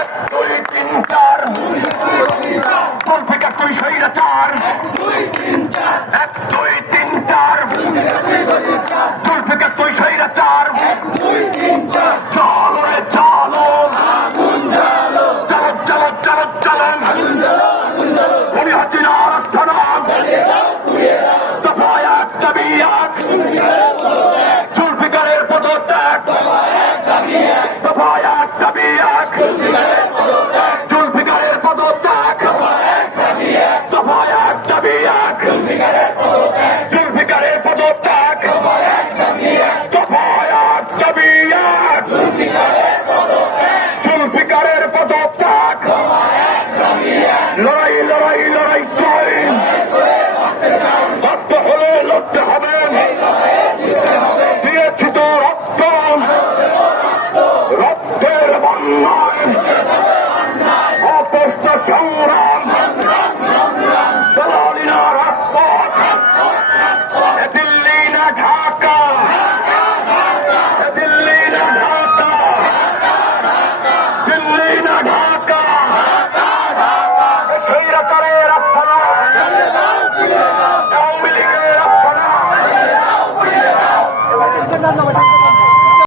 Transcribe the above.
এক দুই তিন চার জুলফিকার তুই স্বৈরাচার এক দুই তিন চার জুলফিকার তুই স্বৈরাচার চলো রে চলো চলো চলো চলো চলো উনি হাজিরার আস্থানা দফায় এক দাবি এক জুলফিকারের পদত্যাগ দফায় এক দাবি এক জুলফিকারের পদত্যাগ দফায় এক দাবি এক জুলফিকারের পদত্যাগ দফায় এক দাবি এক জুলফিকারের পদত্যাগ লড়াই লড়াই লড়াই চলে রক্ত হলে লড়তে হবে দিয়েছি তো রক্ত রক্তের বন্যায়